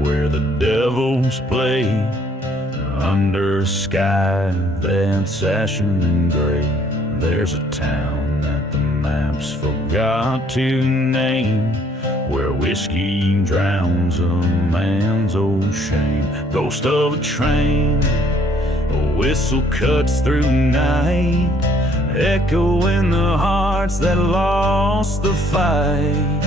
where the devils play, under a sky that's ashen and gray. There's a town that the maps forgot to name, where whiskey drowns a man's old shame. Ghost of a train, a whistle cuts through night, echoing the hearts that lost the fight.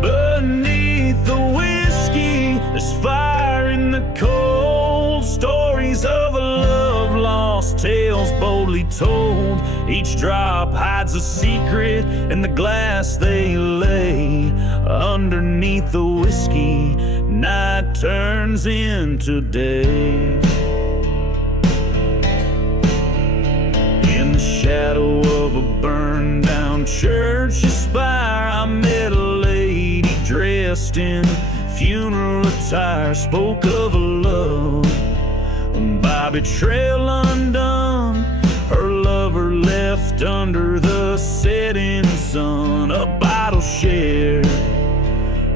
Beneath the whiskey, there's fire in the cold, stories of a love lost, tales boldly told. Each drop hides a secret in the glass they lay. Underneath the whiskey, night turns into day. In the shadow of a burned down church spire, I met a lady dressed in funeral attire, spoke of a love by betrayal undone, her lover left under the setting sun. A bottle shared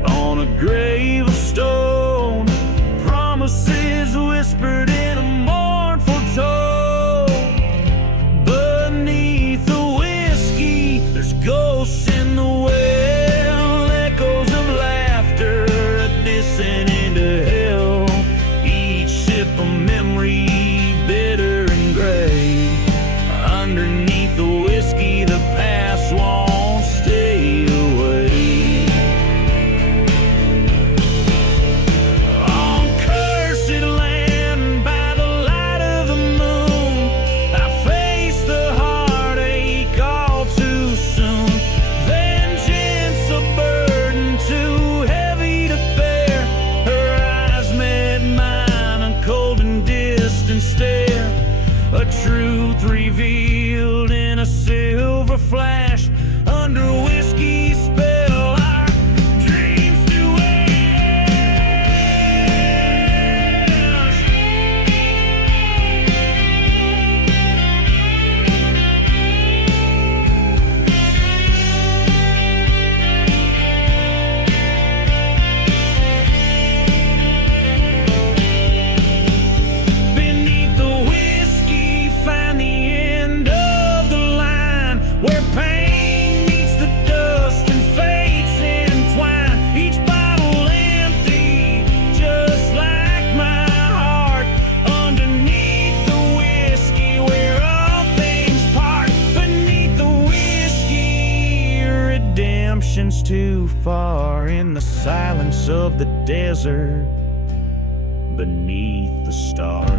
on a grave of stone, promises whispered in a mournful tone. Beneath the whiskey, there's ghosts in the well, echoes of laughter, a descent into hell. Each sip a memory, bitter and gray. Underneath the whiskey, the past won't stay away. On cursed land, by the light of the moon, I face the heartache all too soon. Vengeance a burden too heavy to bear. Her eyes met mine, a cold and distant stare. A truth revealed in a silver flash, under whiskey's spell, our dreams do ash. Beneath the whiskey, find the end of the line, where pain meets the dust and fates entwine. Each bottle empty, just like my heart. Underneath the whiskey, where all things part. Beneath the whiskey, redemption's too far. In the silence of the desert, beneath the stars.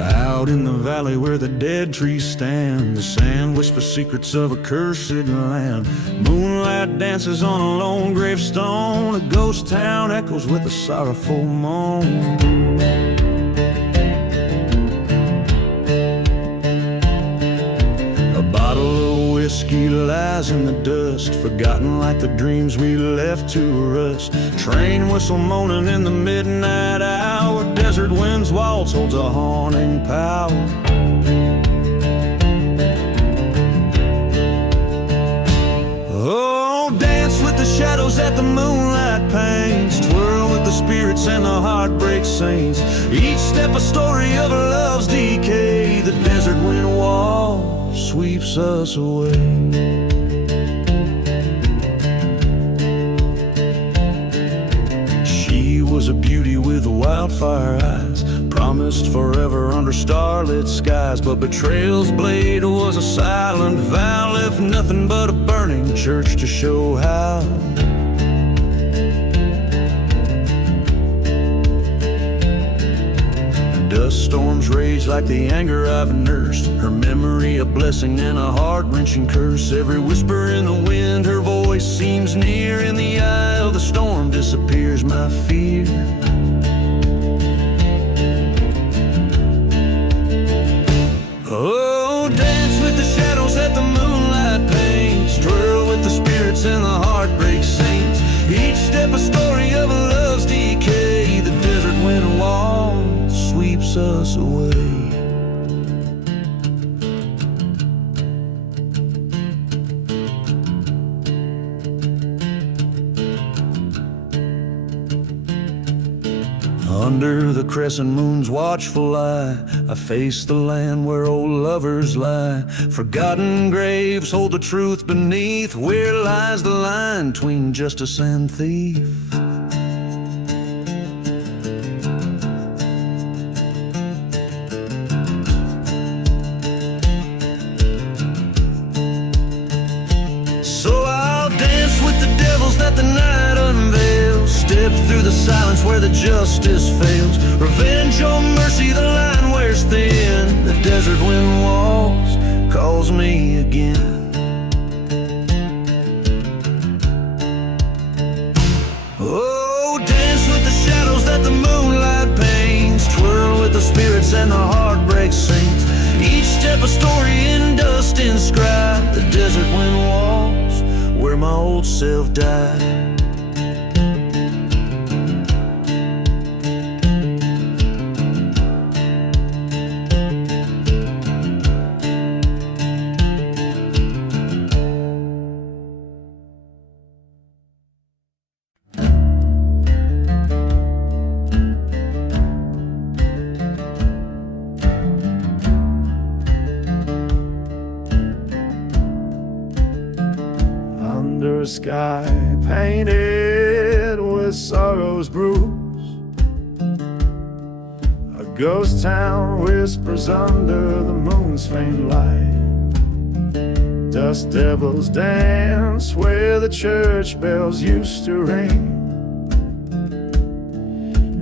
Out in the valley where the dead trees stand, the sand whispers secrets of a cursed land. Moonlight dances on a lone gravestone, a ghost town echoes with a sorrowful moan. A bottle of whiskey lies in the dust, forgotten like the dreams we left to rust. Train whistle moaning in the midnight hour, desert winds waltz holds a haunting power. Oh, dance with the shadows that the moonlight paints, twirl with the spirits and the heartbreak saints. Each step a story of a love's decay, the desert wind wall sweeps us away. She was a beauty with wildfire eyes, promised forever under starlit skies. But betrayal's blade was a silent vow, left nothing but a burning church to show how. Dust storms rage like the anger I've nursed, her memory a blessing and a heart-wrenching curse. Every whisper in the wind, her voice seems near. In the eye of the storm disappears my fear. Under the crescent moon's watchful eye, I face the land where old lovers lie. Forgotten graves hold the truth beneath. Where lies the line between justice and thief? So I'll dance with the devils that the night unveils, step through the silence where the justice fails. Revenge or mercy, the line wears thin. The desert wind walks, calls me again. Oh, dance with the shadows that the moonlight paints, twirl with the spirits and the heartbreak saints. Each step a story in dust inscribed. The desert wind walks where my old self died. Under a sky painted with sorrow's bruise, a ghost town whispers under the moon's faint light. Dust devils dance where the church bells used to ring,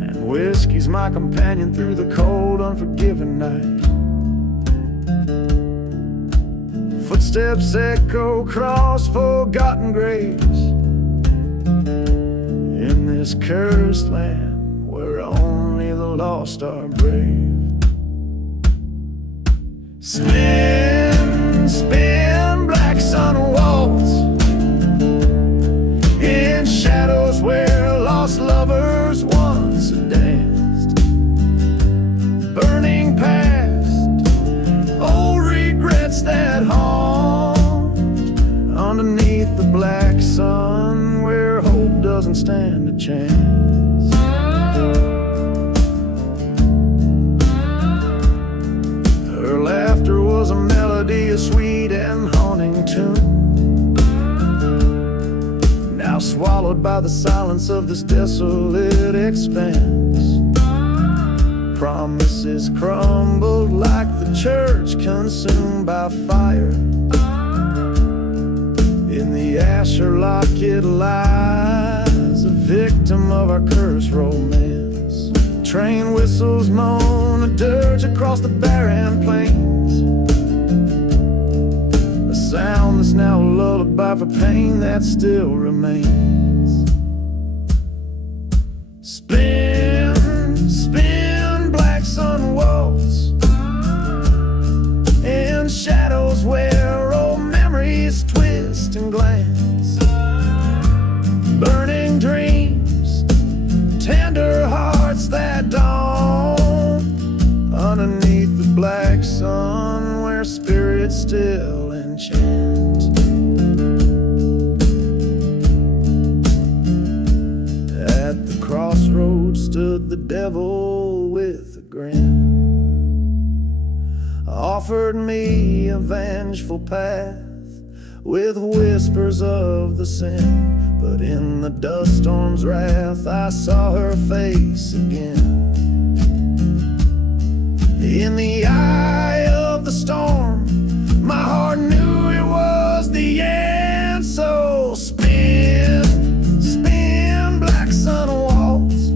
and whiskey's my companion through the cold, unforgiving night. Footsteps echo across forgotten graves in this cursed land where only the lost are brave. Spin, spin, black sun waltz in shadows where lost lovers once danced, burning past old regrets that haunt underneath the black sun where hope doesn't stand a chance. Her laughter was a melody, a sweet and haunting tune, now swallowed by the silence of this desolate expanse. Promises crumbled like the church consumed by fire. In the asher locket lies a victim of our cursed romance. Train whistles moan a dirge across the barren plains, a sound that's now a lullaby for pain that still remains. Spin, spin, black sun waltz in shadows where old memories twist and glance, burning dreams, tender hearts that dawn underneath the black sun where spirits still enchant. At the crossroads stood the devil with a grin, offered me a vengeful path with whispers of the sin. But in the dust storm's wrath I saw her face again. In the eye of the storm my heart knew it was the end. So spin, spin, black sun waltz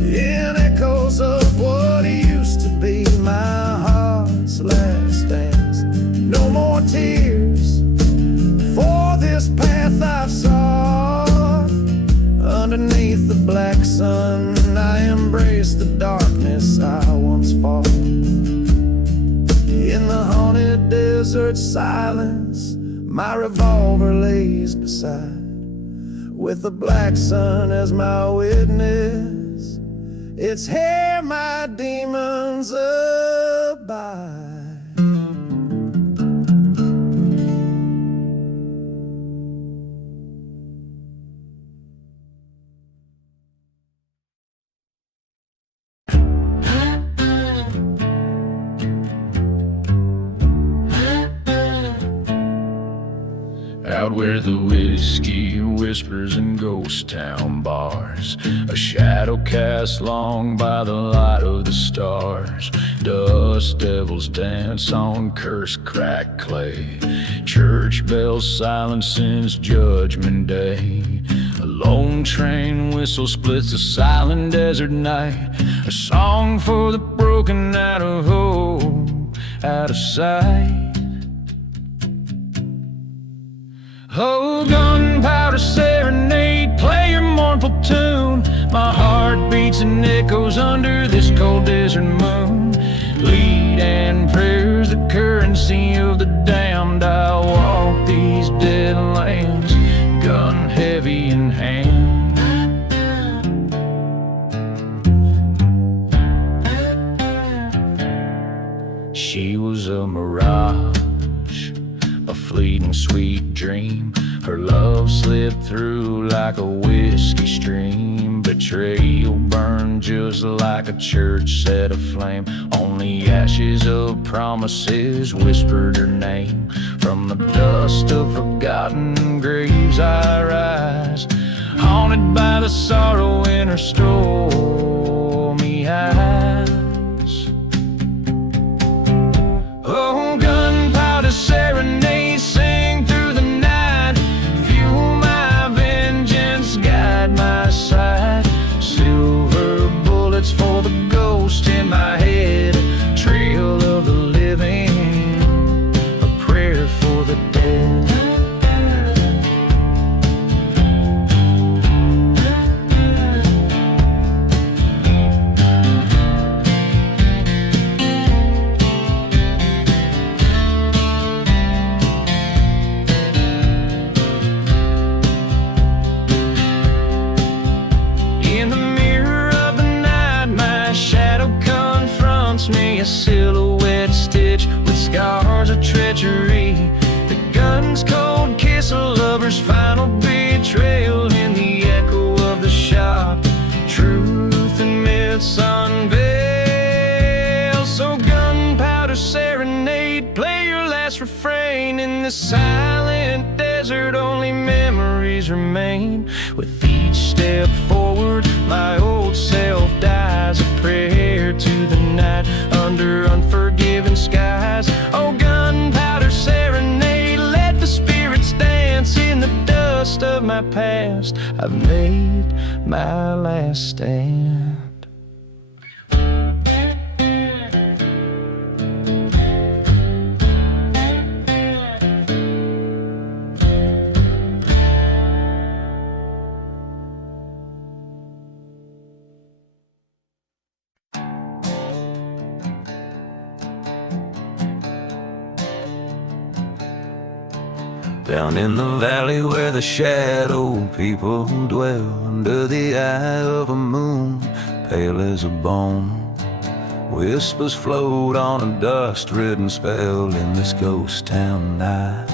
in echoes of what used to be my heart's last dance. No more tears for this path I've sought. Underneath the black sun I embrace the darkness I once fought. In the haunted desert silence my revolver lays beside, with the black sun as my witness. It's here my demons abide. where the whiskey whispers in ghost town bars, a shadow cast long by the light of the stars. Dust devils dance on cursed cracked clay, church bells silence since Judgment Day. A lone train whistle splits the silent desert night, a song for the broken out of hope, out of sight. Oh, gunpowder serenade, play your mournful tune. My heart beats and echoes under this cold desert moon. Lead and prayers, the currency of the damned. I'll walk these dead lands, gun heavy in hand. She was a mirage, a fleeting sweet dream. Her love slipped through like a whiskey stream. Betrayal burned just like a church set aflame. Only ashes of promises whispered her name. From the dust of forgotten graves I rise, haunted by the sorrow in her stormy eyes. Oh, gunpowder serenade, sing through the night. Fuel my vengeance, guide my side. Silver bullets for the ghost in my head, trail of the living, a prayer for the dead. Me a silhouette stitch with scars of treachery. The gun's cold kiss, a lover's final betrayal. In the echo of the shop, truth and myths unveil. So gunpowder serenade, play your last refrain. In the silent desert, only memories remain. With each step forward, my old self dies. A prayer to the night under unforgiving skies. Oh, gunpowder serenade, let the spirits dance. In the dust of my past, I've made my last stand. Down in the valley where the shadow people dwell, under the eye of a moon pale as a bone, whispers float on a dust-ridden spell. In this ghost town I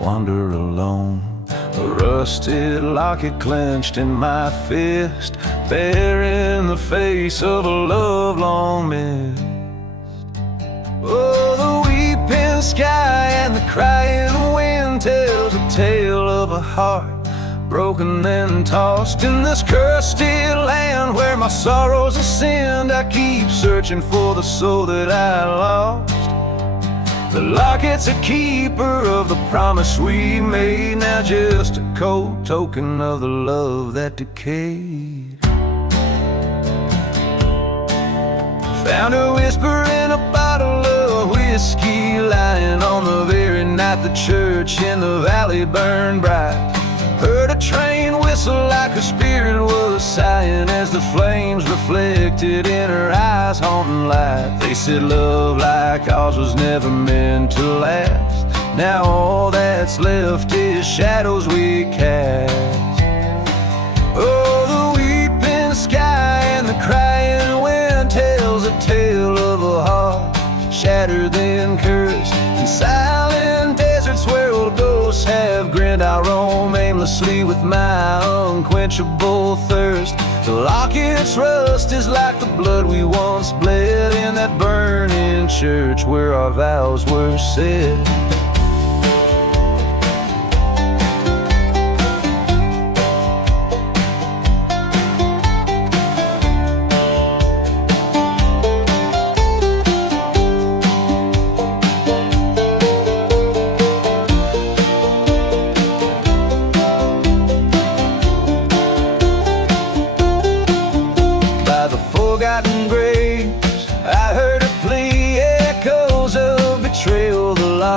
wander alone, a rusted locket clenched in my fist, bearing the face of a love long missed. Oh, the weeping sky and the crying wind tells a tale of a heart broken and tossed. In this cursed land where my sorrows ascend, I keep searching for the soul that I lost. The locket's a keeper of the promise we made, now just a cold token of the love that decayed. Found a whisper in a bottle of whiskey, lying on the very night the church in the valley burned bright. Heard a train whistle like her spirit was sighing, as the flames reflected in her eyes haunting light. They said love like ours was never meant to last. Now all that's left is shadows we cast. Oh, the weeping sky and the crying wind tells a tale of a heart shattered then cursed. In silent deserts where old ghosts have grinned, I roam aimlessly with my unquenchable thirst. The locket's rust is like the blood we once bled in that burning church where our vows were said.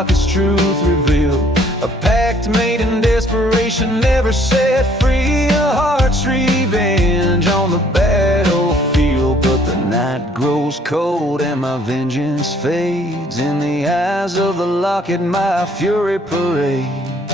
locket's truth revealed. A pact made in desperation, never set free. A heart's revenge on the battlefield. But the night grows cold and my vengeance fades. In the eyes of the locket my fury parades.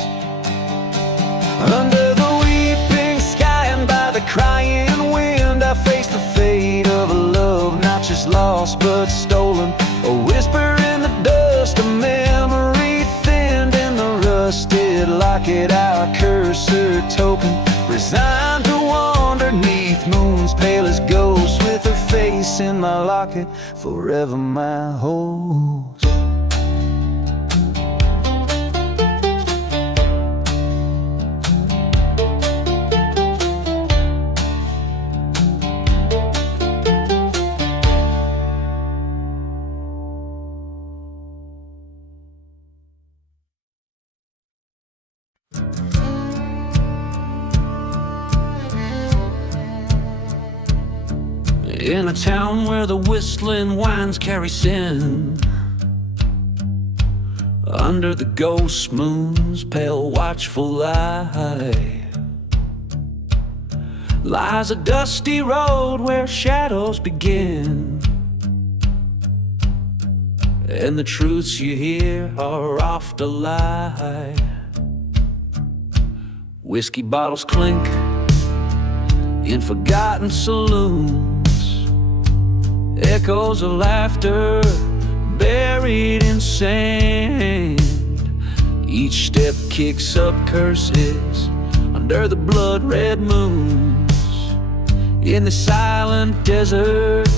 Under the weeping sky and by the crying wind, I face the fate of a love not just lost but stolen. A whisper in the dust, a memory thinned in the rusted locket, our cursor token. Resigned to wander neath moon's palest ghost, with her face in my locket, forever my host. In a town where the whistling winds carry sin, under the ghost moon's pale watchful light, lies a dusty road where shadows begin, and the truths you hear are oft a lie. Whiskey bottles clink in forgotten saloons, echoes of laughter buried in sand. Each step kicks up curses under the blood-red moons. In the silent desert,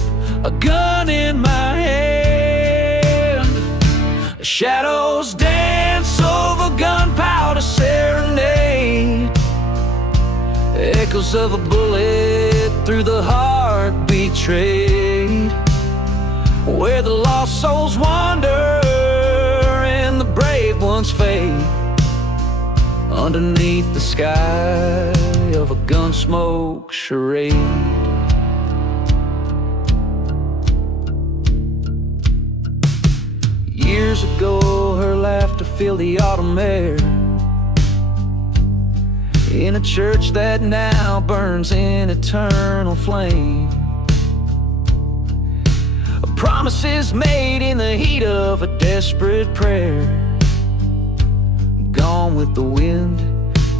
a gun in my hand. Shadows dance over gunpowder serenade. Echoes of a bullet through the heart betrayed, where the lost souls wander and the brave ones fade, underneath the sky of a gunsmoke charade. Years ago her laughter filled the autumn air, in a church that now burns in eternal flame. Promises made in the heat of a desperate prayer, gone with the wind,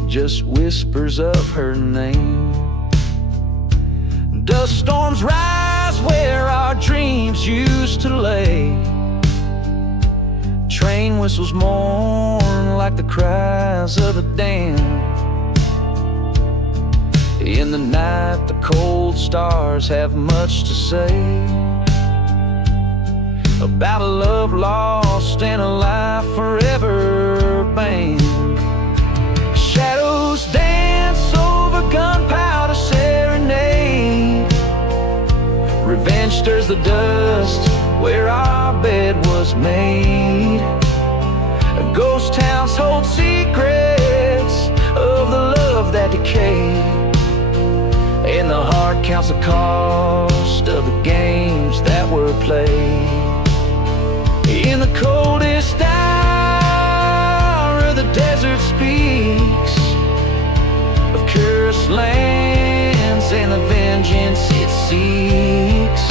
just whispers of her name. Dust storms rise where our dreams used to lay. Train whistles mourn like the cries of the damned. In the night the cold stars have much to say about a love lost and a life forever banned. Shadows dance over gunpowder serenade. Revenge stirs the dust where our bed was made. Ghost towns hold secrets of the love that decayed, and the heart counts the cost of the games that were played. In the coldest hour the desert speaks of cursed lands and the vengeance it seeks.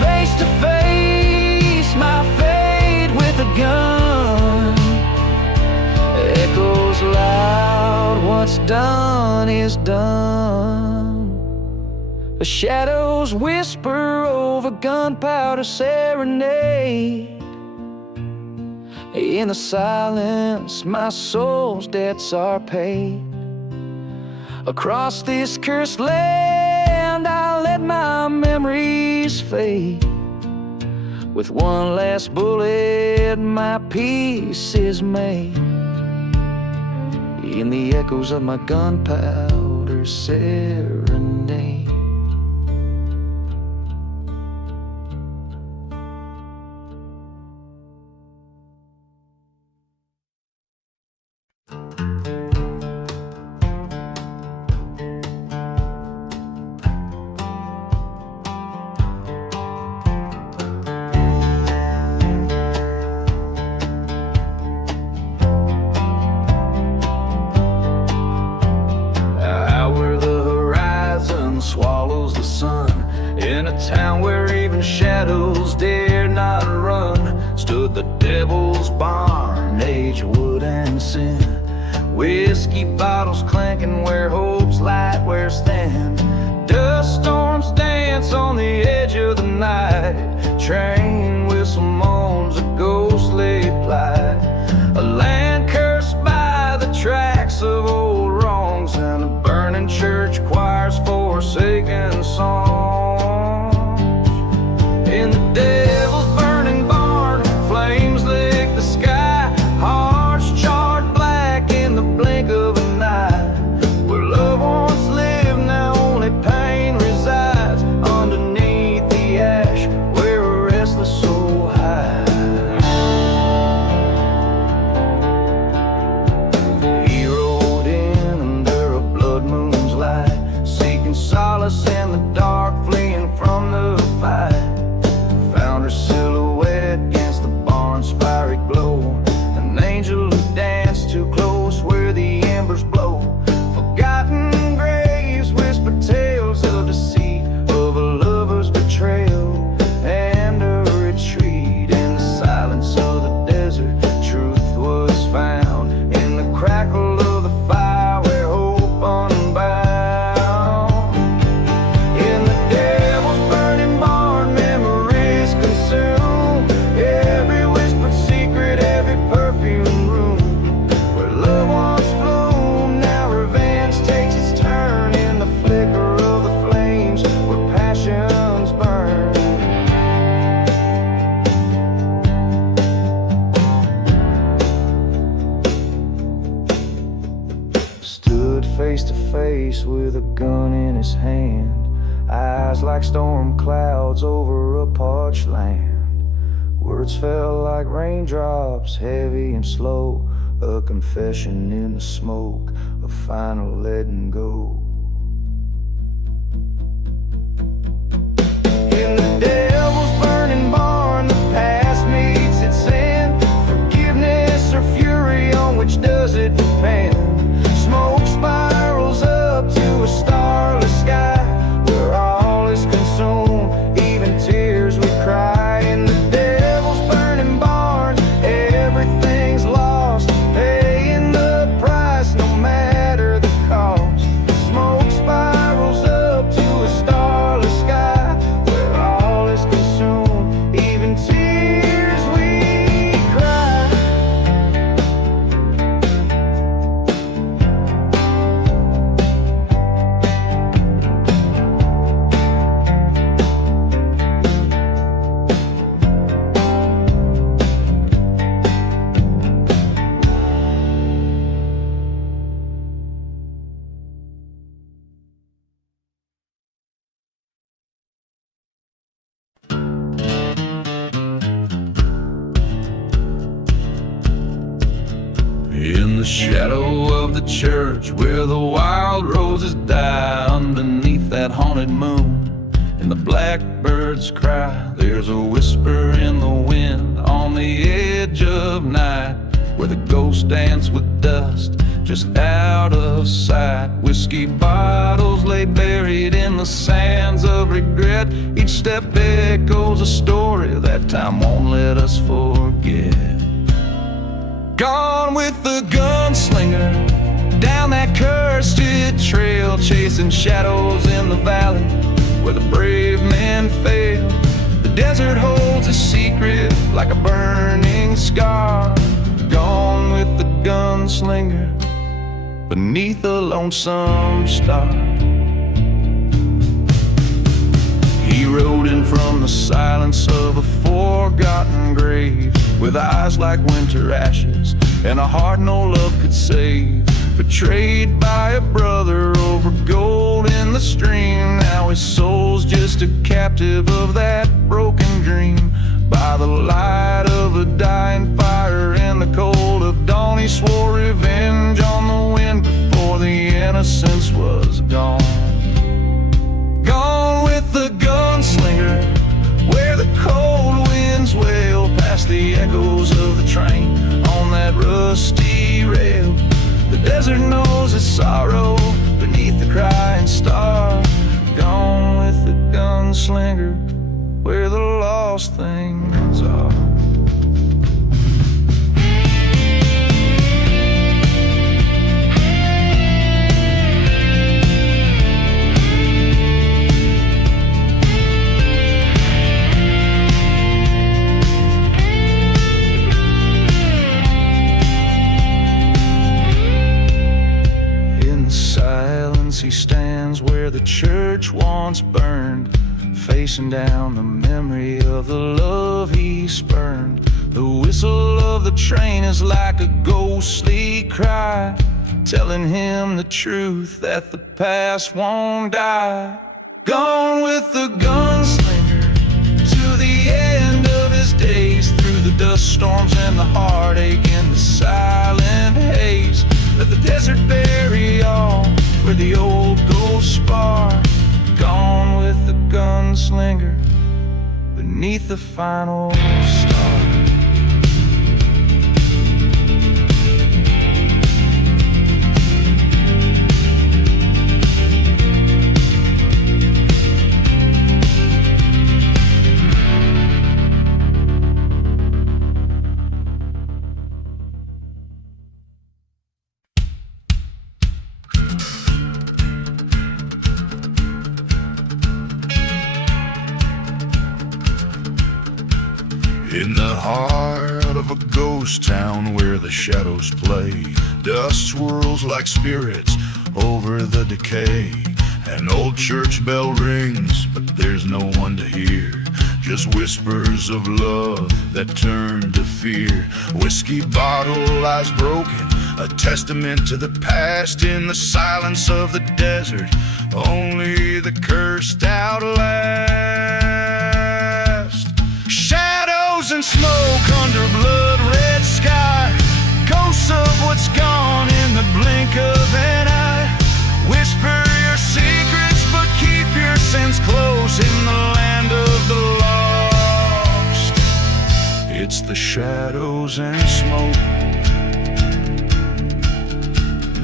Face to face my fate with a gun echoes loud, what's done is done. The shadows whisper over gunpowder serenade. In the silence my soul's debts are paid. Across this cursed land I let my memories fade. With one last bullet my peace is made. In the echoes of my gunpowder serenade. stood the devil's barn, age of wood and sin. Whiskey bottles clanking where hope's light wears thin. Dust storms dance on the edge of the night. Train whistle moans a ghostly plight. A land cursed by the tracks of old wrongs, and a burning church choir's forsaken songs. In the devil's burning barn, flames lick the sky. Hearts charred black in the blink of an eye. Where love once lived, now only pain resides. Underneath the ash, where a restless soul hides. He rode in under a blood moon's light, seeking solace in the dark, fleeing from the fight. Found her silhouette against the barn's fiery glow, an angel who danced too close where the embers blow. Forgotten graves whisper tales of deceit, of a lover's betrayal and a retreat. In the silence of the desert, truth was found in the crackle of the fire where hope unbound. In the devil's burning barn, memories consume every whispered secret, every perfumed room. Where love once bloomed, now revenge takes its turn. In the flicker of the flames, where passions burn. Stood face to face with a gun in his hand, eyes like storm clouds over a parched land. Words fell like raindrops, heavy and slow, a confession in the smoke, a final letting go. In the devil's burning barn, the past meets its end. Forgiveness or fury, on which does it depend? Smoke spirals up to a starless sky, where all is consumed, even tears we cry. In the devil's burning barn, everything's lost, paying the price no matter the cost. Smoke spirals up to a starless sky, where all is consumed, even tears we cry. In the shadow of the church, where the wild roses die, underneath that haunted moon, and the blackbirds cry, there's a whisper in the wind on the edge of night, where the ghosts dance with dust just out of sight. Whiskey bottles lay buried in the sands of regret. Each step echoes a story that time won't let us forget. Gone with the gunslinger down that cursed trail, chasing shadows in the valley where the brave men fail. The desert holds a secret like a burning scar. Gone with the gunslinger beneath a lonesome star. He rode in from the silence of a forgotten grave, with eyes like winter ashes and a heart no love could save. Betrayed by a brother over gold in the stream, now his soul's just a captive of that broken dream. By the light of a dying fire in the cold of dawn, he swore revenge on the wind before the innocence was gone. Gone with the gunslinger, where the cold winds wail past the echoes of the train on that rusty rail. The desert knows its sorrow beneath the crying star. Gone with the gunslinger, where the lost things are. where the church once burned, facing down the memory of the love he spurned. The whistle of the train is like a ghostly cry, telling him the truth that the past won't die. Gone with the gunslinger to the end of his days, through the dust storms and the heartache and the silent haze. Let the desert bury all where the old ghosts spar. Gone with the gunslinger beneath the final star. In the heart of a ghost town where the shadows play, dust swirls like spirits over the decay. An old church bell rings, but there's no one to hear, just whispers of love that turn to fear. Whiskey bottle lies broken, a testament to the past. In the silence of the desert, only the cursed outlast. Shadows and smoke under blood-red sky, ghosts of what's gone in the blink of an eye. Whisper your secrets, but keep your sense close in the land of the lost. It's the shadows and smoke.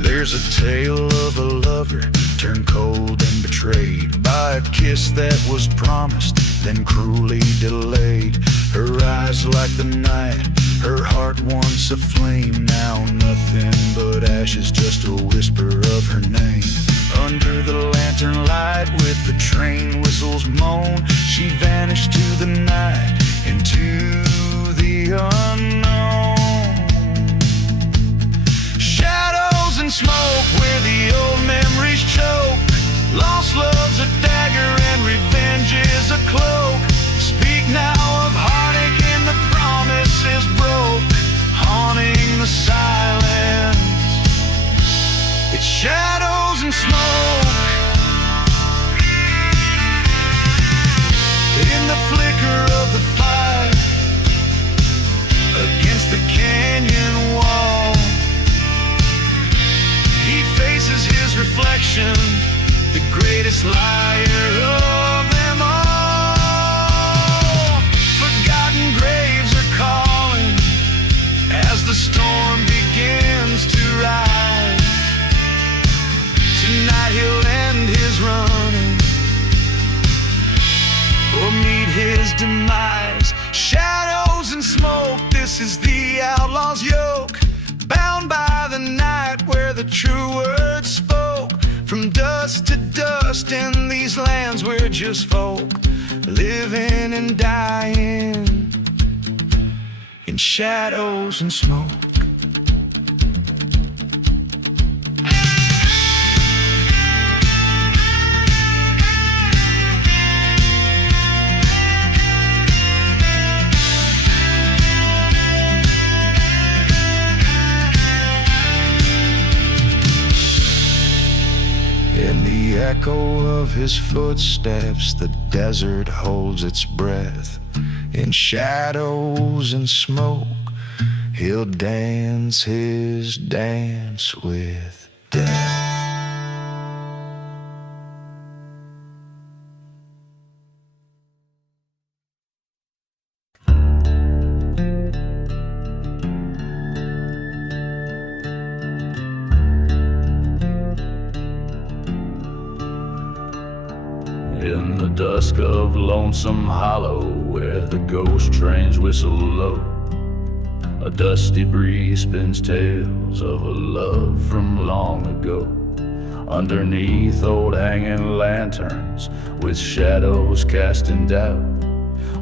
There's a tale of a lover turned cold and betrayed by a kiss that was promised, then cruelly delayed. Her eyes like the night, her heart once a flame, now nothing but ashes, just a whisper of her name. Under the lantern light with the train whistles moan, she vanished to the night, into the unknown. Shadows and smoke where the old memories choke, lost love's a dagger and revenge is a cloak. Speak now of heartache and the promises broke, haunting the silence. It's shadows and smoke. In the flicker of the fire against the canyon wall, he faces his reflection, the greatest liar of them all. Forgotten graves are calling as the storm begins to rise. Tonight he'll end his running or meet his demise. Shadows and smoke, this is the outlaw's yoke, bound by the night where the true word spoke. From dust to dust in these lands we're just folk, living and dying in shadows and smoke. In the echo of his footsteps, the desert holds its breath. In shadows and smoke, he'll dance his dance with death. In the dusk of Lonesome Hollow, where the ghost trains whistle low, a dusty breeze spins tales of a love from long ago. Underneath old hanging lanterns, with shadows casting doubt,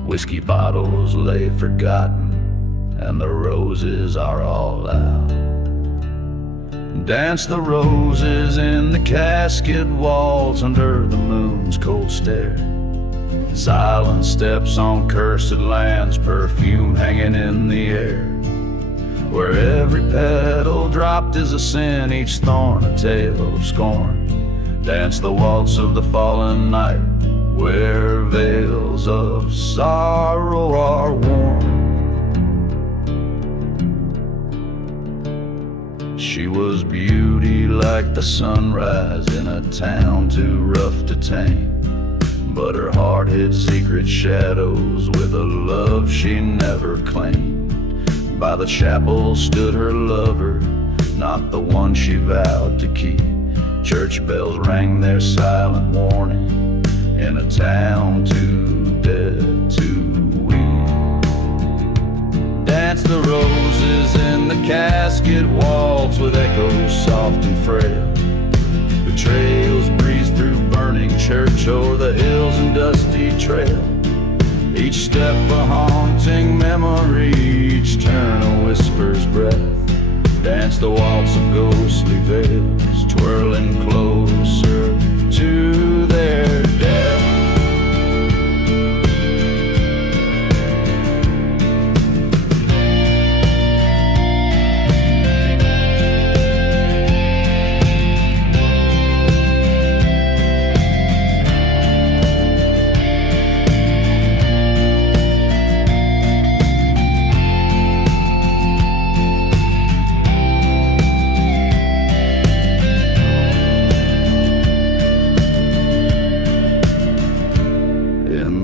whiskey bottles lay forgotten, and the roses are all out. Dance the roses in the casket walls under the moon's cold stare. Silent steps on cursed lands, perfume hanging in the air. Where every petal dropped is a sin, each thorn a tale of scorn. Dance the waltz of the fallen night, where veils of sorrow are worn. She was beauty like the sunrise in a town too rough to tame. But her heart hid secret shadows with a love she never claimed. By the chapel stood her lover, not the one she vowed to keep. Church bells rang their silent warning in a town too dead to weep. Dance the roses in the casket waltz with echoes soft and frail. The trails breeze through burning church o'er the hills and dusty trail. Each step a haunting memory, each turn a whisper's breath. Dance the waltz of ghostly veils, twirling closer to their death.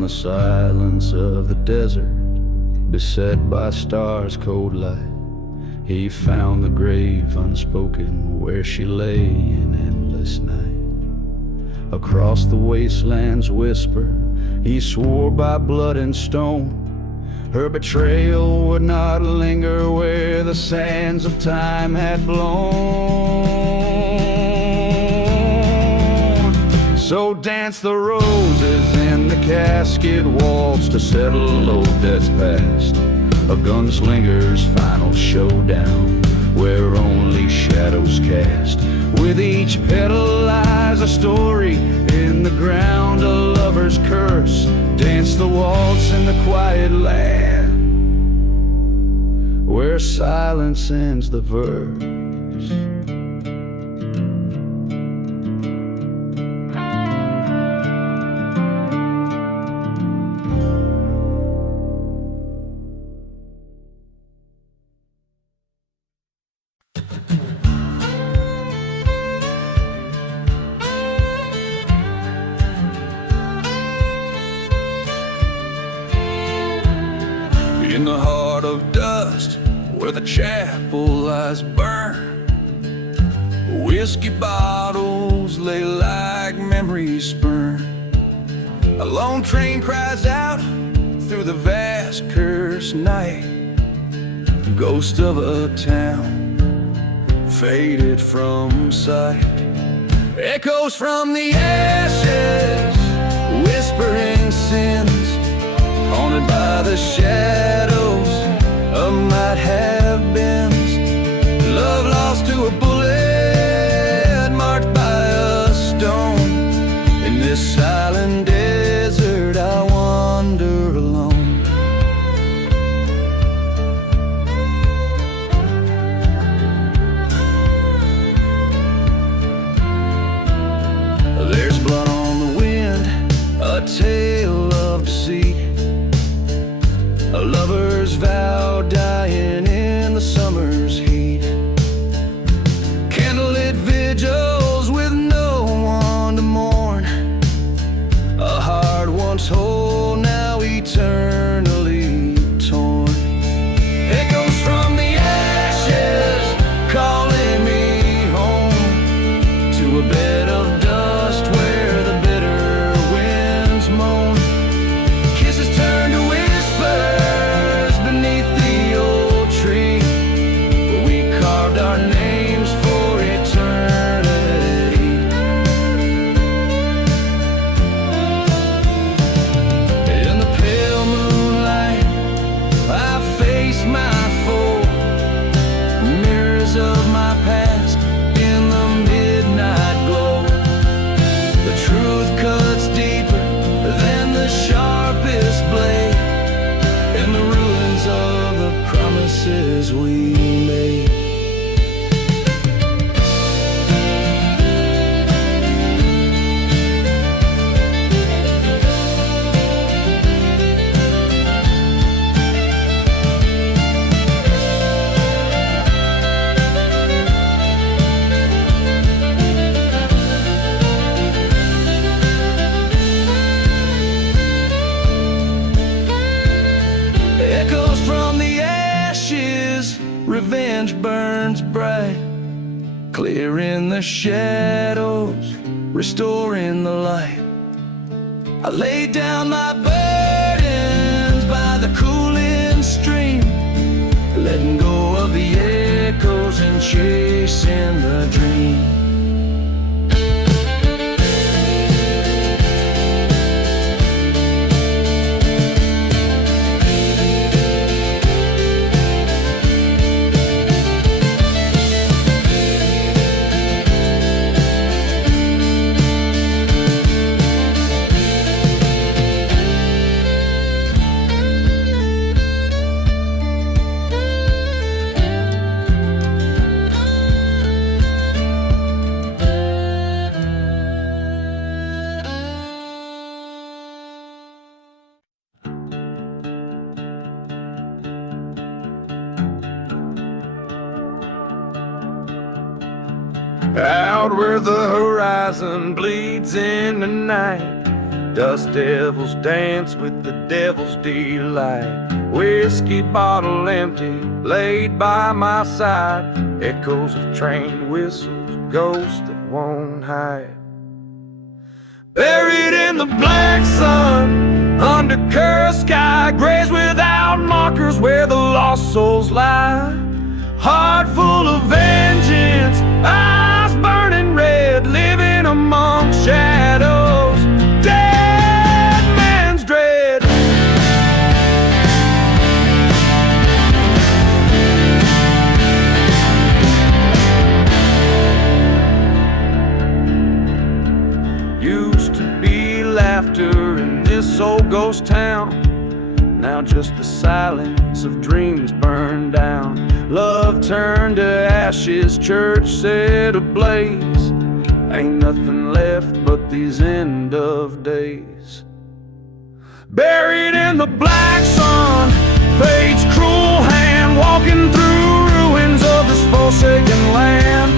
Silence of the desert, beset by stars' cold light, he found the grave unspoken where she lay in endless night. Across the wasteland's whisper, he swore by blood and stone, her betrayal would not linger where the sands of time had blown. So dance the roses in the casket waltz to settle old debts past. A gunslinger's final showdown where only shadows cast. With each petal lies a story in the ground, a lover's curse. Dance the waltz in the quiet land where silence ends the verse. In the heart of dust, where the chapel lies burned, whiskey bottles lay like memories spurned. A lone train cries out through the vast cursed night, ghost of a town faded from sight. Echoes from the ashes, whispering sins, haunted by the shadows of might have beens. Love lost to a bullet, marked by a stone. In this silent desert I wander alone. There's blood on the wind, a tale of deceit. A lover memories we made. Echoes from the ashes, revenge burns bright, clearing the shadows, restoring the light. I lay down my burdens by the cooling stream, letting go of the echoes and chasing the dream. Out where the horizon bleeds in the night, dust devils dance with the devil's delight. Whiskey bottle empty, laid by my side, echoes of train whistles, ghosts that won't hide. Buried in the black sun, under cursed sky, graves without markers where the lost souls lie. Heart full of vengeance, eyes burning red, living among shadows, dead man's dread. Used to be laughter in this old ghost town, now just the silence of dreams burned down. Love turned to ashes, church set ablaze. Ain't nothing left but these end of days. Buried in the black sun, fate's cruel hand, walking through ruins of this forsaken land.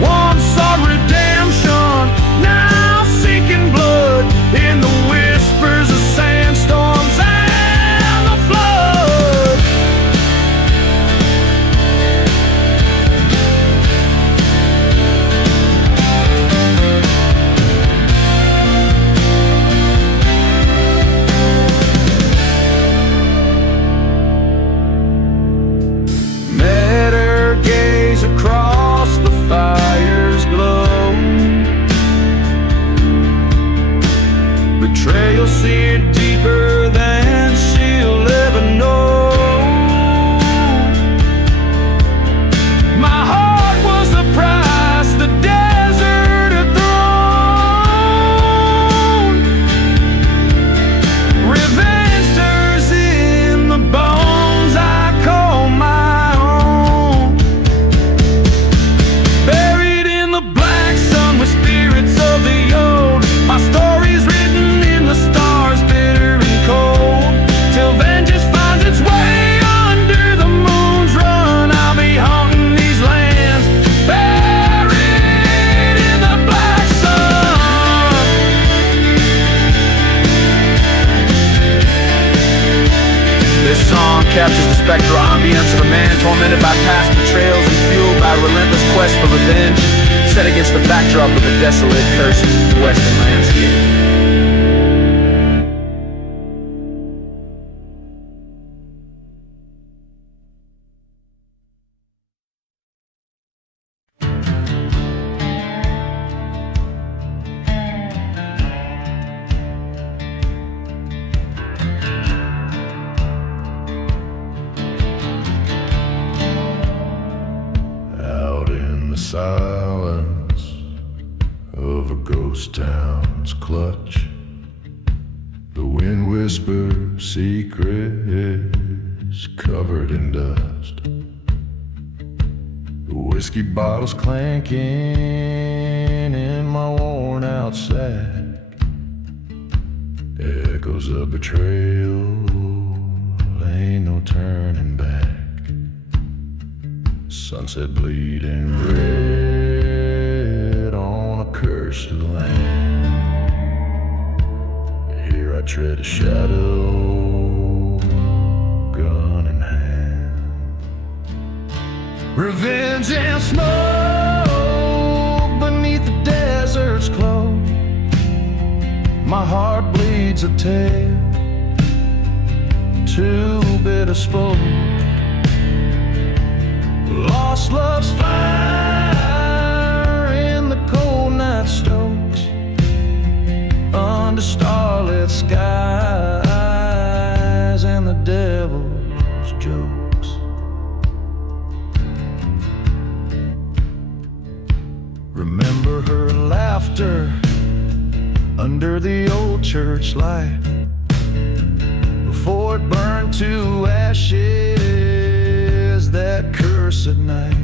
Once sought redemption, now seeking blood in the whispers of sandstorms and the flood. Met her gaze across the fire's glow. Betrayal seared deeper than she'll ever know. My heart was the price the desert had thrown. Revenge stirs in the bones I call my own. Buried in the black sun with spirits of the old, my story's written in the stars, bitter and cold. Till vengeance finds its way under the moon's run, I'll be haunting these lands, buried in the black sun. This song captures the spectral ambience of a man tormented by past betrayals and fueled by a relentless quest for revenge, set against the backdrop of a desolate, cursed western landscape. Out in the silence of a ghost town's clutch, the whispers secrets covered in dust. Whiskey bottles clanking in my worn out sack, echoes of betrayal, ain't no turning back. Sunset bleeding red on a cursed land. Here I tread a shadow, gun in hand. Revenge and smoke beneath the desert's cloak. My heart bleeds a tale, too bitter spoke. Lost love's fire in the cold night stokes, under starlit skies and the devil's jokes. Remember her laughter under the old church light, before it burned to ashes that cursed night.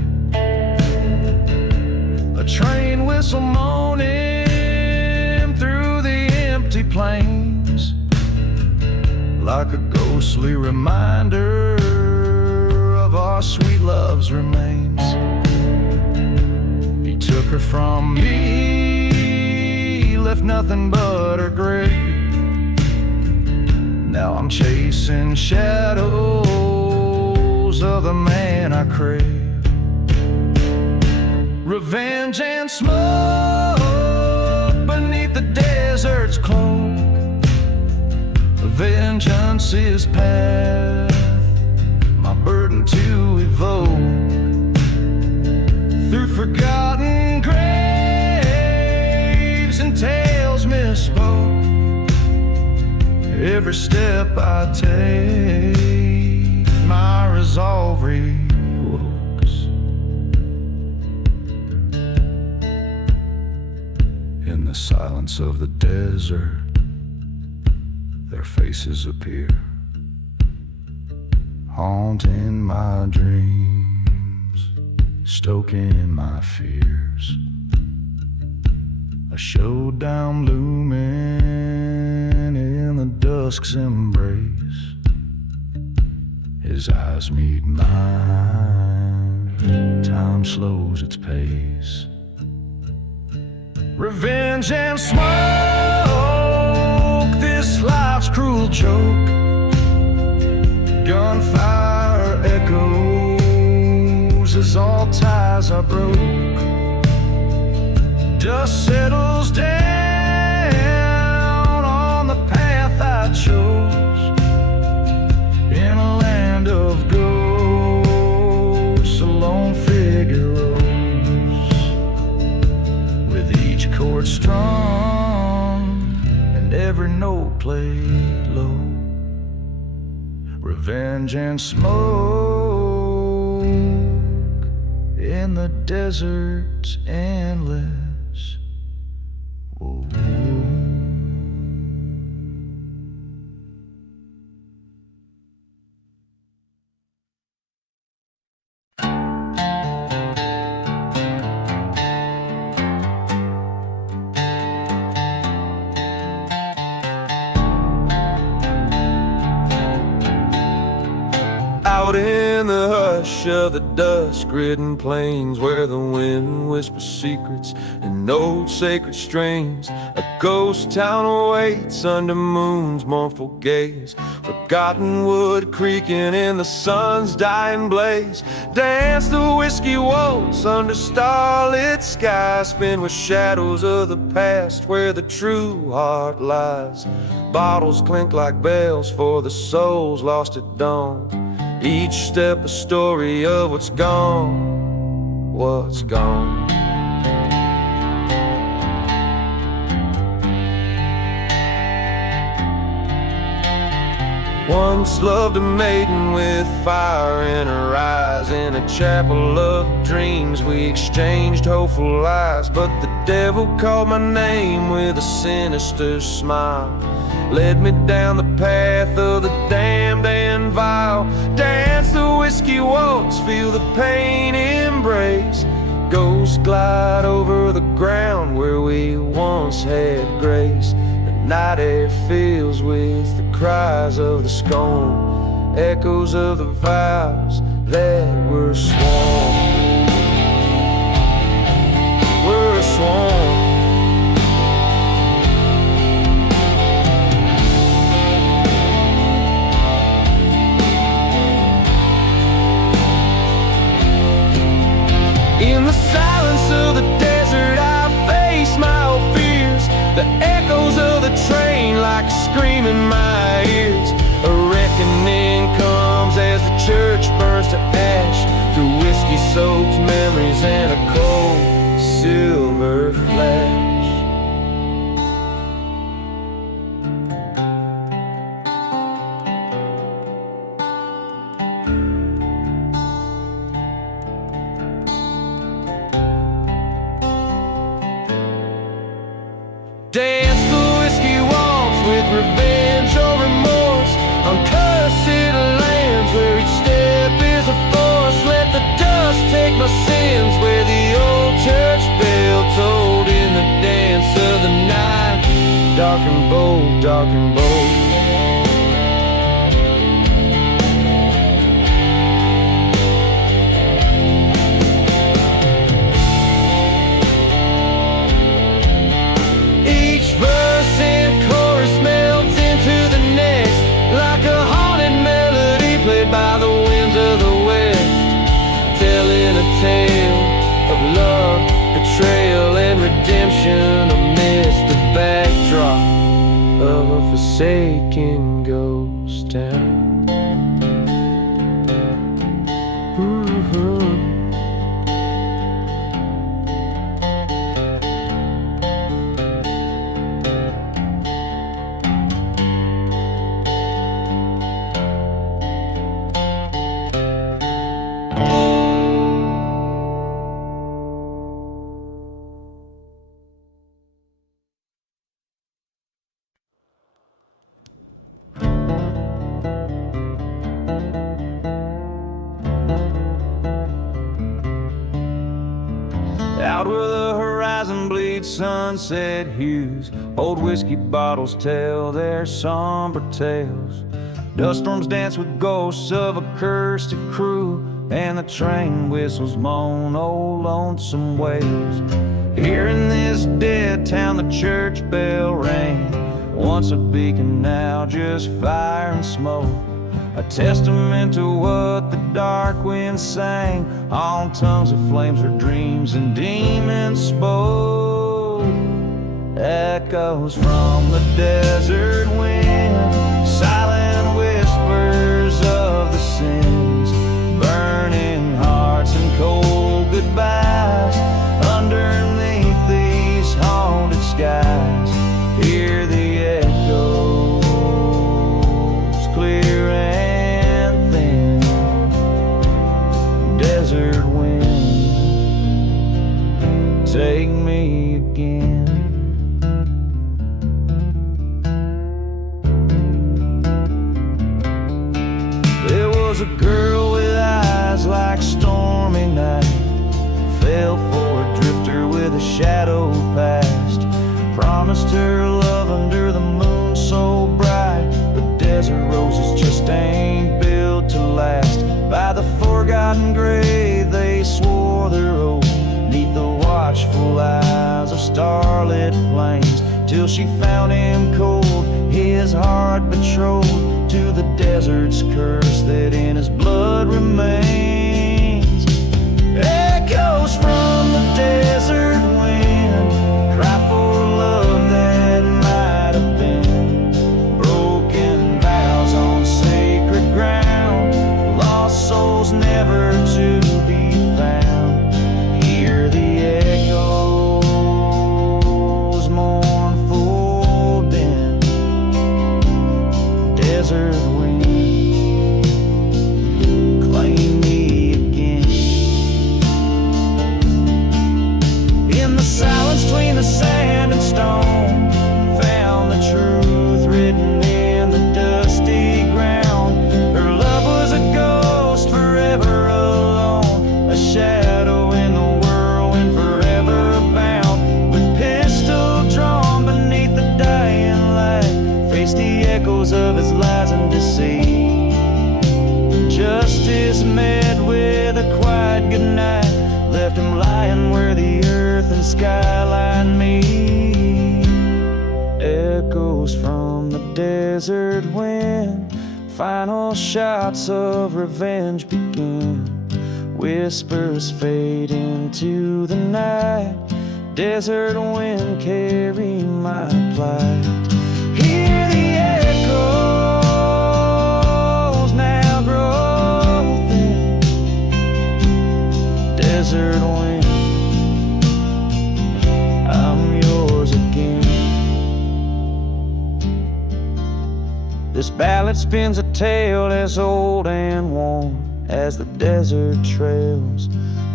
A train whistle moaning through the empty plains, like a ghostly reminder of our sweet love's remains. He took her from me, left nothing but her grave. Now I'm chasing shadows of the man I crave. Revenge and smoke beneath the desert's cloak. Vengeance is path, my burden to evoke. Through forgotten graves and tales misspoke, every step I take, my resolve revokes. In the silence of the desert, their faces appear, haunting my dreams, stoking my fears. A showdown looming in the dusk's embrace. His eyes meet mine, time slows its pace. Revenge and smoke, this life's cruel joke. Gunfire echoes as all ties are broke. Dust settles down on the path I chose. In a land of ghosts, a lone figure rose, with each chord strung and every note played low. Revenge and smoke in the desert's endless. Whoa. Out in the hush of the dusk-ridden plains, where the wind whispers secrets in old sacred strains, a ghost town awaits under moon's mournful gaze. Forgotten wood creaking in the sun's dying blaze. Dance the whiskey waltz under starlit skies, spin with shadows of the past where the true heart lies. Bottles clink like bells for the souls lost at dawn. Each step a story of what's gone, what's gone. Once loved a maiden with fire in her eyes. In a chapel of dreams we exchanged hopeful lies. But the devil called my name with a sinister smile, led me down the path of the damned and vile. Dance the whiskey waltz, feel the pain embrace. glide over the ground where we once had grace. The night air fills with the cries of the scorn, echoes of the vows that were sworn. Were sworn. In the silence of the desert, I face my old fears. The echoes of the train like a scream in my ears. A reckoning comes as the church burns to ash, through whiskey-soaked memories and a cold silver flash. Dance the whiskey waltz with revenge or remorse, on cursed lands where each step is a force. Let the dust take my sins where the old church bell tolled in the dance of the night. Dark and bold, dark and bold. Verse and chorus melts into the next, like a haunted melody played by the winds of the west, telling a tale of love, betrayal, and redemption amidst the backdrop of a forsaken ghost town. Out where the horizon bleeds sunset hues, old whiskey bottles tell their somber tales. Dust storms dance with ghosts of a cursed crew, and the train whistles moan old lonesome wails. Here in this dead town the church bell rang, once a beacon, now just fire and smoke. A testament to what the dark wind sang, on tongues of flames her dreams and demons spoke. Echoes from the desert wind, silent whispers of the sins, burning hearts and cold goodbyes. Underneath these haunted skies, hear the echoes clear and thin. Desert wind, take me again. There was a girl with eyes like stormy night, fell for a drifter with a shadow past, promised her love under the moon so bright. The desert roses just ain't built to last. By the forgotten grave they swore their oath, neath the watchful eyes of starlit plains, till she found him cold, his heart betrothed to the desert's curse that in his blood remains. Echoes from the desert wind cry for love that might have been, broken vows on sacred ground, lost souls never to be found. Hear the echoes mournful din, desert wind, claim me again. In the silence between the sand and stone, found the truth written in the dusty ground. Her love was a ghost forever alone. where the earth and skyline meet. Echoes from the desert wind, final shots of revenge begin. Whispers fade into the night, desert wind carry my plight. Hear the echoes now grow thin. Desert wind, I'm yours again. This ballad spins a tale as old and worn as the desert trails,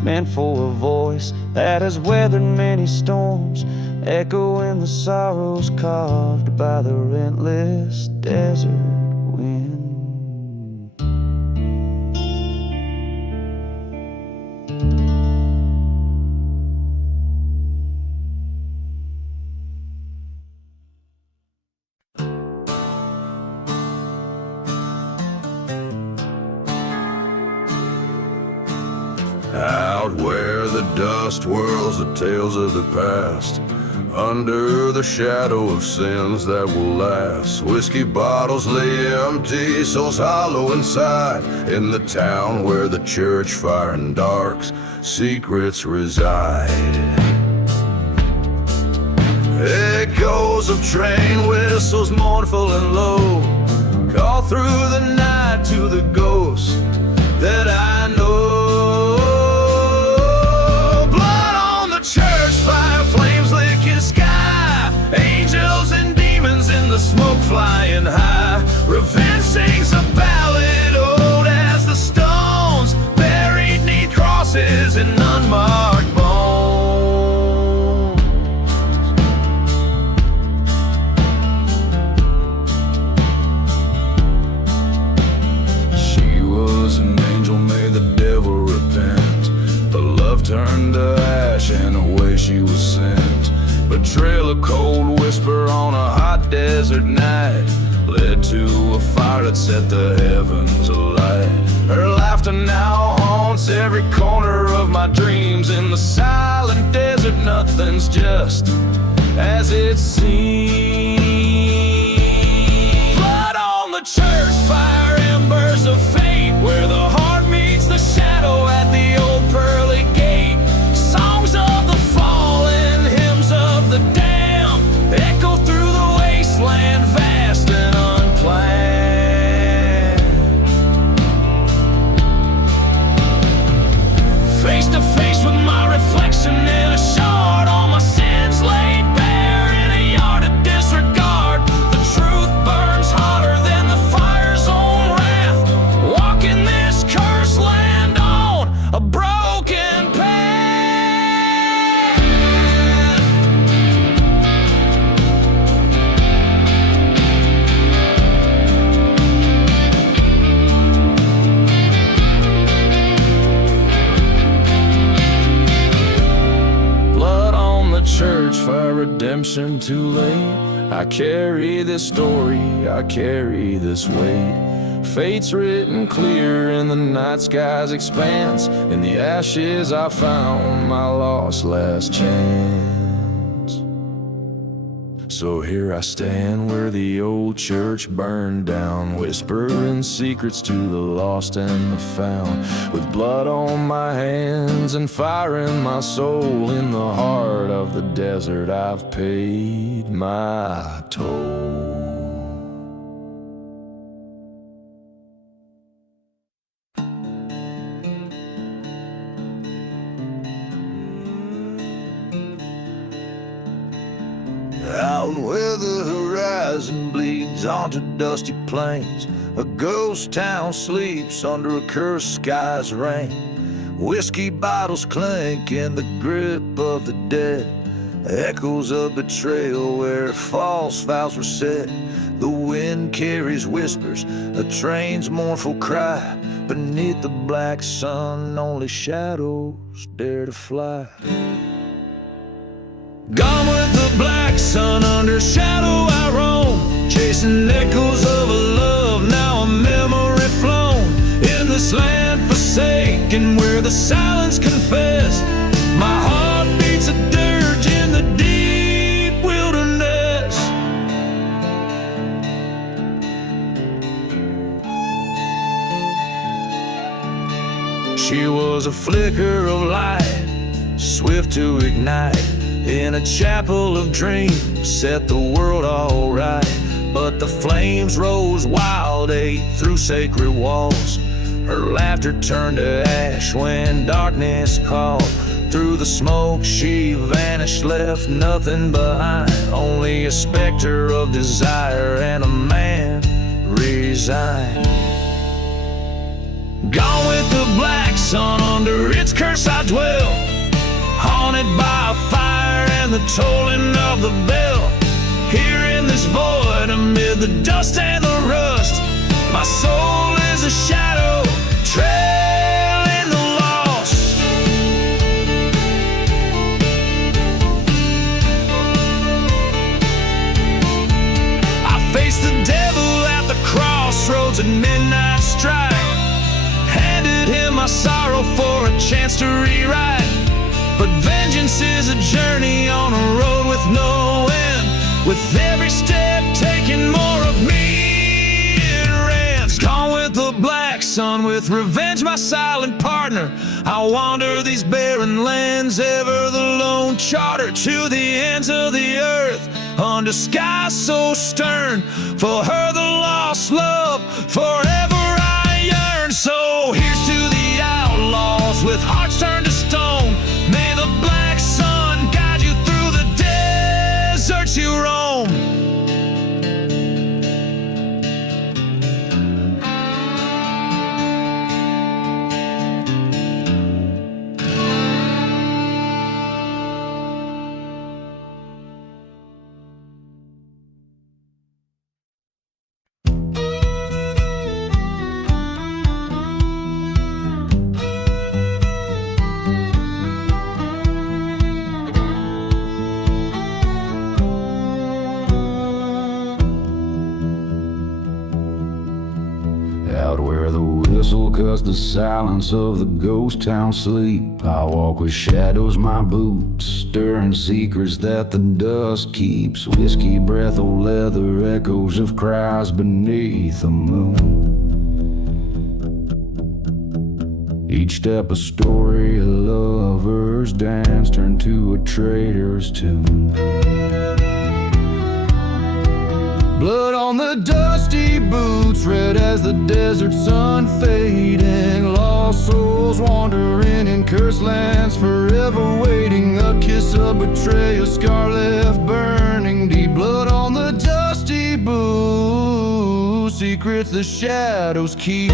meant for a voice that has weathered many storms, echoing the sorrows carved by the relentless desert wind. Out where the dust whirls the tales of the past, under the shadow of sins that will last. Whiskey bottles lay empty, souls hollow inside, in the town where the church fire and dark's secrets reside. Echoes of train whistles mournful and low call through the night to the ghosts that I know. Smoke flying high, revenge sings a ballad old as the stones buried 'neath crosses and unmarked bones. She was an angel, made the devil repent, but love turned to ash and away she was sent. Betrayal, a cold whisper on a hot desert night, led to a fire that set the heavens alight. Her laughter now haunts every corner of my dreams. In the silent desert, nothing's just as it seems. Blood on the church fire, embers of fate, where the heart meets the shadow at the old pearly gate. Songs of the fallen, hymns of the damned, echo through the wasteland, vast and unplanned. Face to face with my reflection in a shard, all my sins laid bare in a yard of disregard. The truth burns hotter than the fire's own wrath, walking this cursed land on a broken path. Blood on the church fire, redemption too late. I carry this story, I carry this weight. Fate's written clear in the night sky's expanse. In the ashes I found my lost last chance. So here I stand where the old church burned down, whispering secrets to the lost and the found. With blood on my hands and fire in my soul, in the heart of the desert I've paid my toll. Out where the horizon bleeds onto dusty plains, a ghost town sleeps under a cursed sky's rain. Whiskey bottles clink in the grip of the dead, echoes of betrayal where false vows were set. The wind carries whispers, a train's mournful cry. Beneath the black sun, only shadows dare to fly. Gone with the black sun, under shadow I roam, chasing echoes of a love, now a memory flown. In this land forsaken, where the silence confessed, my heart a dirge in the deep wilderness. She was a flicker of light, swift to ignite, in a chapel of dreams, set the world all right. But the flames rose wild, ate through sacred walls. Her laughter turned to ash when darkness called. Through the smoke she vanished, left nothing behind, only a specter of desire and a man resigned. Gone with the black sun, under its curse I dwell, haunted by a fire and the tolling of the bell. Here in this void, amid the dust and the rust, my soul is a shadow, trailing the lost. I faced the devil at the crossroads at midnight strike, handed him my sorrow for a chance to rewrite. But vengeance is a journey on a road with no end, with every step taking more of me it rants. Gone with the black sun, with revenge my silent partner, I wander these barren lands, ever the lone charter to the ends of the earth, under skies so stern. For her the lost love, forever I yearn. So here's to the outlaws with hearts turned to stone. May the black sun guide you through the deserts you roam. Out where the whistle cuts the silence of the ghost town sleep, I walk with shadows my boots, stirring secrets that the dust keeps. Whiskey breath of leather, echoes of cries beneath the moon. Each step a story, a lover's dance turned to a traitor's tune. Blood on the dusty boots, red as the desert sun fading. Lost souls wandering in cursed lands, forever waiting. A kiss of betrayal, scar left burning deep. Blood on the dusty boots, secrets the shadows keep.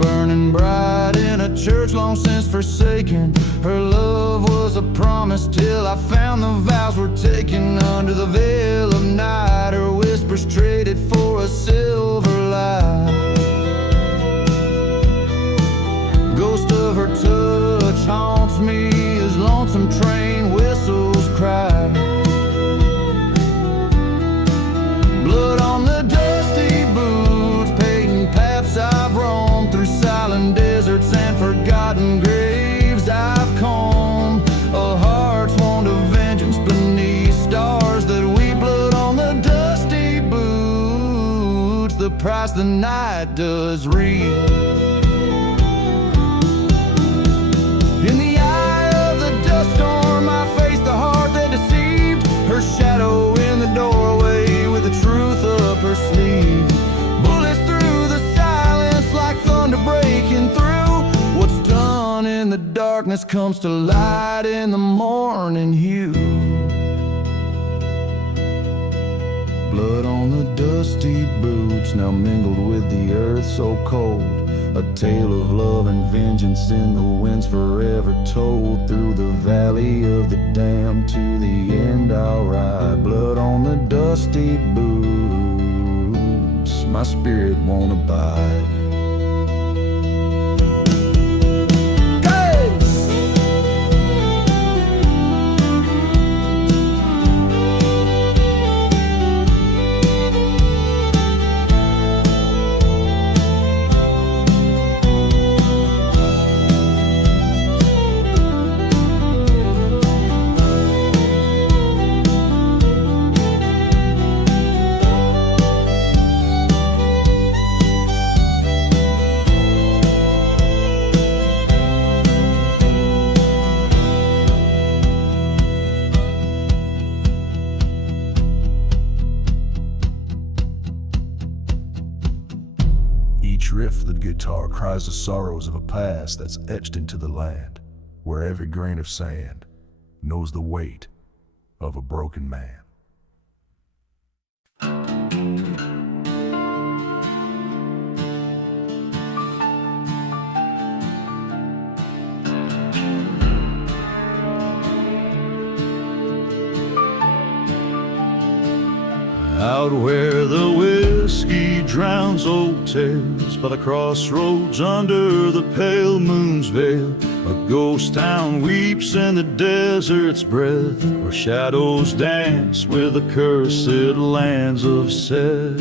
Burning bright in a church long since forsaken. Her love was a promise till I found the vows were taken. Under the veil of night, her whispers traded for a silver light. Ghost of her touch haunts me as lonesome train whistles cry. Blood on the dusty boots, paving paths I've roamed through silent deserts and forgotten graves I've combed. A heart's wound of vengeance beneath stars that we. Blood on the dusty boots, the price the night does read. In the eye of the dust storm, I face the heart that deceived. Her shadow in the doorway with the truth up her sleeve. Bullets through the silence like thunder breaking through. What's done in the darkness comes to light in the morning hue. Blood on the dusty boots, now mingled with the earth so cold. A tale of love and vengeance in the winds forever told. Through the valley of the damned to the end I'll ride. Blood on the dusty boots, my spirit won't abide. Hey! riff of the guitar cries the sorrows of a past that's etched into the land, where every grain of sand knows the weight of a broken man. Out where the whiskey drowns old tales, by the crossroads under the pale moon's veil, a ghost town weeps in the desert's breath, where shadows dance with the cursed lands of Seth.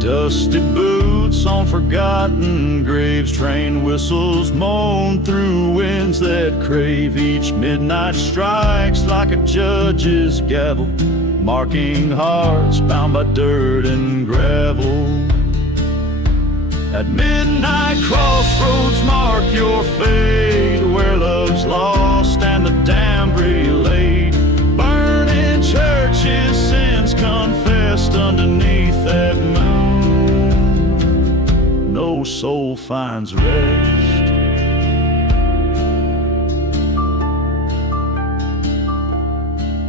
Dusty boots on forgotten graves, train whistles moan through winds that crave. Each midnight strikes like a judge's gavel, marking hearts bound by dirt and gravel. At midnight crossroads mark your fate, where love's lost and the damned relayed. Burning churches, sins confessed underneath that moon. No soul finds rest.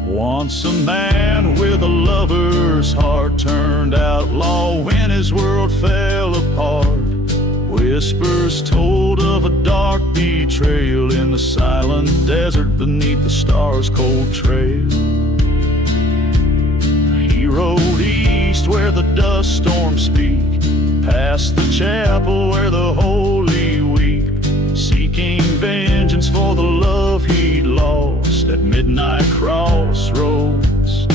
Once a man with a lover's heart turned outlaw when his world fell apart. Whispers told of a dark betrayal in the silent desert beneath the stars' cold trail. He rode east where the dust storms speak, past the chapel where the holy weep, seeking vengeance for the love he'd lost. At midnight crossroads,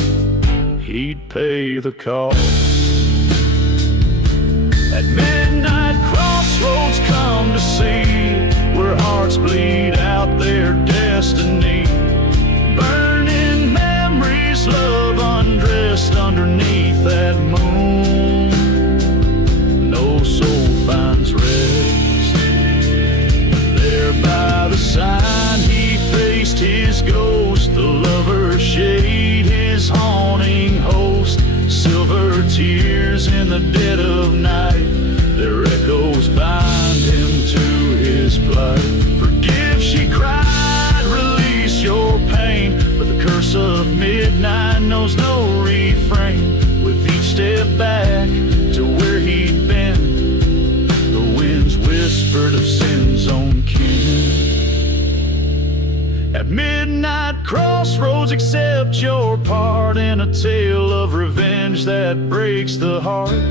he'd pay the cost. At midnight crossroads come to see, where hearts bleed out their destiny. Burning memories, love undressed underneath that moon. No soul finds rest. There by the sign he faced his ghost, the lover shade his haunting host. Silver tears in the dead of night, their echoes bind him to his plight. Forgive, she cried, release your pain, but the curse of midnight knows no refrain. With each step back to where he'd been, the winds whispered of sin's own kin. At midnight crossroads, accept your part in a tale of revenge that breaks the heart.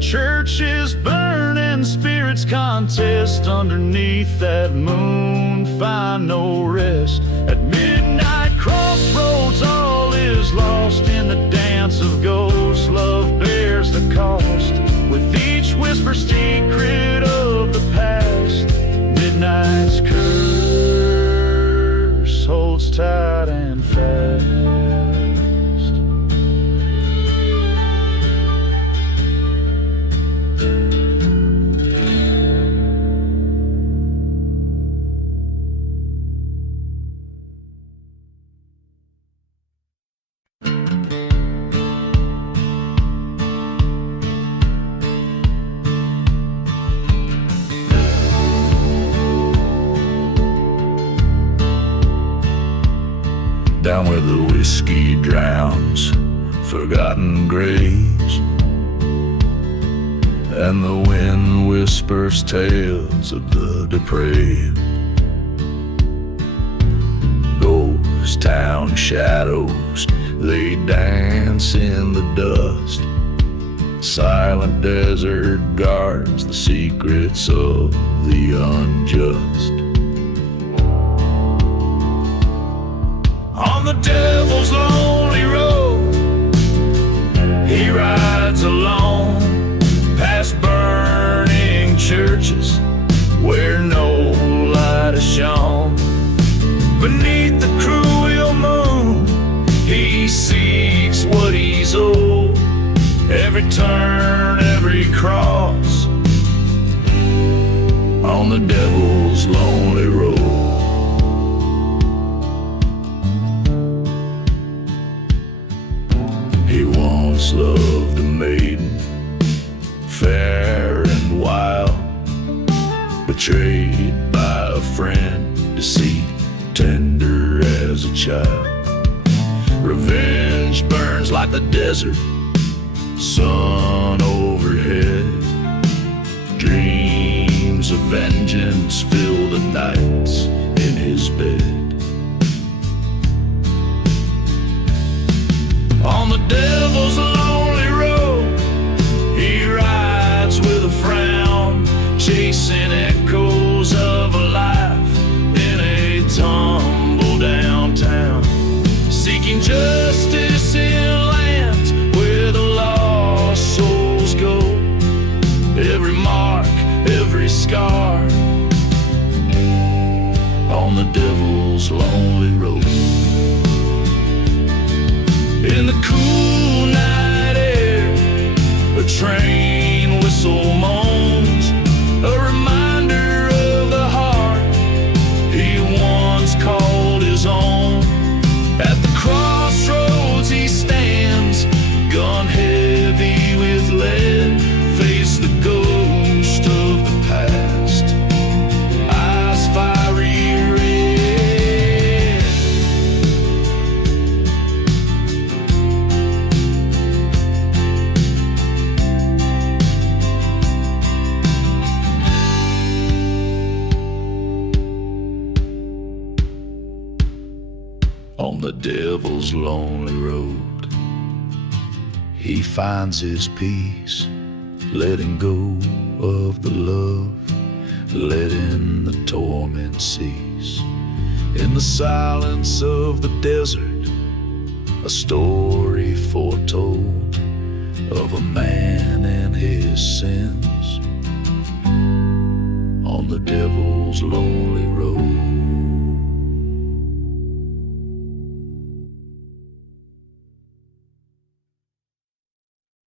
Churches burn and spirits contest underneath that moon, find no rest. At midnight crossroads, all is lost in the dance of ghosts. Love bears the cost, with each whisper secret of the past. Midnight's curse holds tight and fast. Down where the whiskey drowns forgotten graves, and the wind whispers tales of the depraved. Ghost town shadows, they dance in the dust. Silent desert guards the secrets of the unjust. On the devil's lonely road, he rides alone, past burning churches where no light is shone. Beneath the cruel moon, he seeks what he's owed. Every turn, every cross, on the devil's lonely road. He wants love. betrayed by a friend, deceit tender as a child. Revenge burns like the desert, sun overhead. Dreams of vengeance fill the nights in his bed. On the devil's lonely road, he rides with a frown, chasing echoes of a life in a tumble downtown, seeking justice in lands where the lost souls go. Every mark, every scar on the devil's lonely road. In the cool night air, a train whistle moans, a reminder of the heart he once called his own. At the crossroads he stands, gun heavy with lead, face the ghost of the past, eyes fiery red. On the devil's lonely road, he finds his peace, letting go of the love, letting the torment cease. In the silence of the desert, a story foretold of a man and his sins. On the devil's lonely